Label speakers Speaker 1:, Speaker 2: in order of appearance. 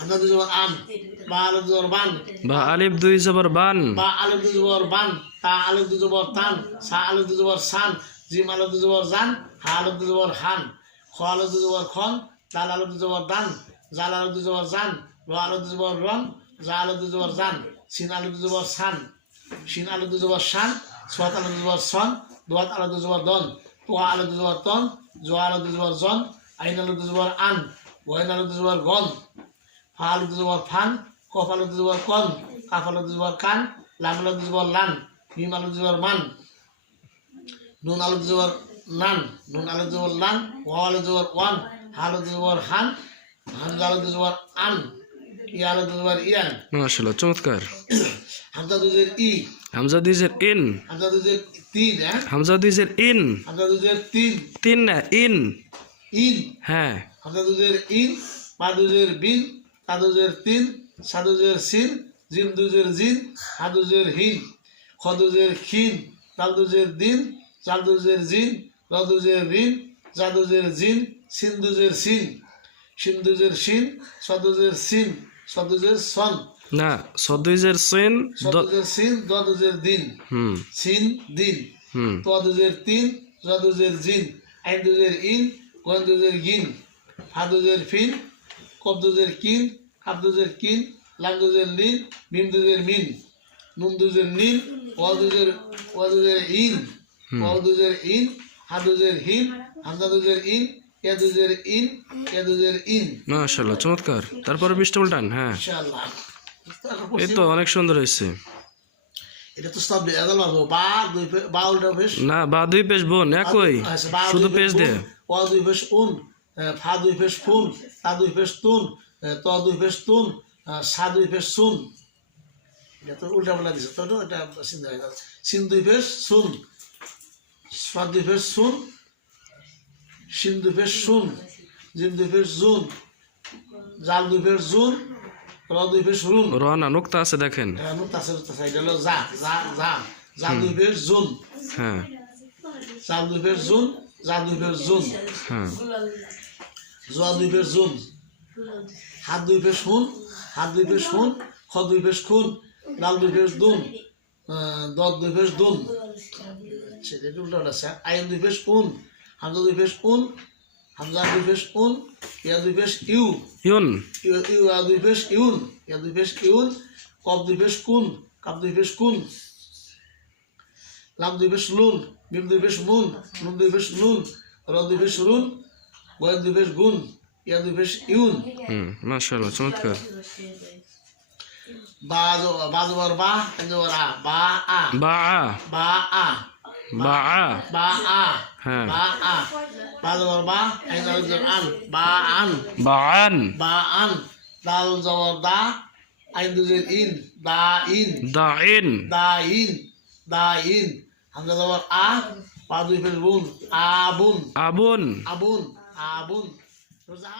Speaker 1: হামজা দুই জবর আন বা আলিফ দুই জবর বান
Speaker 2: বা আলিফ দুই জবর বান
Speaker 1: বা আলিফ দুই জবর বান তা আলিফ দুই জবর তান সা আলিফ দুই জবর সান জিম আলিফ দুই জবর জান হা আলিফ দুই জবর হান খ আলিফ দুই জবর খন দাল আলিফ দুই জবর দান জাল আলিফ দুই জবর জান র আলিফ দুই জবর রন জা আলিফ দুই জবর জান সিন আলিফ দুই জবর সান শিন আলিফ দুই জবর শান সোয়াত আলিফ দুই জবর সন দোয়াত আলিফ দুই জবর দন তোয়া আলিফ দুই জবর তন জোয়া আলিফ দুই জবর জন আইন আলিফ দুই জবর আন ওয়াইন আলিফ দুই জবর গন ফা দুই জবর ফান কফ আলিফ দুই জবর কন কাফ দুই জবর কান লাম আলিফ দুই জবর লান মিম দুই জবর মান নুন দুই জবর নান নুন দুই জবর লান ওয়া দুই জবর ওয়ান হা দুই জবর হান হামজা আলিফ দুই জবর আন ইয়া দুই জবর ইয়ান
Speaker 2: মাশাল্লাহ চমৎকার
Speaker 1: হামজা ই
Speaker 2: হামজা দুইজের ইন
Speaker 1: হামজা দুই জের তিন হ্যাঁ
Speaker 2: হামজা দুইজের ইন
Speaker 1: হামজা দুই জের তিন
Speaker 2: তিন না ইন
Speaker 1: ইন
Speaker 2: হ্যাঁ
Speaker 1: হামজা দুই জের ইন বা বিন তা দুই জের তিন সাদুজের সিন জিম দুই জের জিন হা দুই জের হিন খ দুই জের খিন তাল দুই জের দিন চাল দুই জের জিন র দুই জের রিন যা দুই জের জিন সিন দুই জের সিন সিন্দুজের সিন স দুই জের সিন সদুজের সন
Speaker 2: না সদুইজের সিন
Speaker 1: স দুই জের সিন দ দুই জের দিন
Speaker 2: হুম।
Speaker 1: সিন দিন
Speaker 2: হুম।
Speaker 1: তো তিন জ দুজের জিন আইন দুজের ইন গোয়েন দুজের গিন হা দুজের ফিন কব দুজের কিন কাপ দুজের কিন লাম দুজের লিন মিম দুজের মিন। নুন দুজের নিন ওয়া দুজের ওয়া দুজের ইন। ওয়া দুজের ইন হা দুজের হিন হামজা দুজের ইন ইয়া দুজের ইন ইয়া দুজের ইন।
Speaker 2: মাশাল্লাহ চমৎকার। তারপরে বৃষ্টি উল্টান হ্যাঁ।
Speaker 1: ইনশাআল্লাহ।
Speaker 2: এই তো অনেক সুন্দর হয়েছে।
Speaker 1: এটা তো সব এদাল মারবো বা দুই বা উল্টা ফেস
Speaker 2: না বা দুই পেজ বোন একই।
Speaker 1: আচ্ছা,
Speaker 2: শুধু পেজ দে
Speaker 1: অ দুই ফেস উন ফা দুই ফেস ফুন তা দুই ফেস তুন। ত দুই ফেস তুন সা দুই ফেস সুন এটা তো উল্টা দিছে তো এটা সিন হয়ে গেল সিন দুই ফেস সুন সা দুই ফেস সুন সিন দুই ফেস সুন জিন দুই ফেস জুন জাল দুই ফেস জুন র দুই ফেস রুন
Speaker 2: রহনা নুক্তা আছে দেখেন
Speaker 1: হ্যাঁ, নুক্তা আছে, এটা হলো যা যা যা যা দুই ফেস জুন
Speaker 2: হ্যাঁ
Speaker 1: চার দুই ফের জুন যা দুই ফের জুন
Speaker 2: হ্যাঁ
Speaker 1: জোয়া দুই ফের জুন হাত দুই ফের শুন হাত দুই ফের শুন খ দুই ফের খুন লাল দুই ফের দুন দত দুই ফের দুন সেটা উল্টা আছে আইন দুই ফেস উন হামজা দুই ফেস উন হামজা দুই ফেস উন ইয়া দুই ফেস ইউ
Speaker 2: ইউন
Speaker 1: ইউ ইউ ইয়া দুই ফেস ইউন ইয়া দুই ফেস ইউন কপ দুই ফেস কুন কাপ দুই ফেস কুন লাম দুই ফেস লুন মিম দুই ফেস মুন নুন দুই ফেস নুন র দুই ফেস রুন গয় দুই ফেস গুন ইয়া দুই ইউন
Speaker 2: হুম মাশাল্লাহ চমৎকার
Speaker 1: বা জ- বা জবর বা আ বা আ
Speaker 2: বা আ
Speaker 1: বা আ
Speaker 2: বা আ
Speaker 1: বা আ
Speaker 2: হ্যাঁ
Speaker 1: বা আ বা জবর বা আন বা আন
Speaker 2: বা আন
Speaker 1: বা আন দাল জবর দা আইন দুজের ইন দা ইন
Speaker 2: দা ইন
Speaker 1: দা ইন দা ইন হামজা জবর আ পা দুই বুন আবুন
Speaker 2: আবুন
Speaker 1: আবুন আবুন রোজা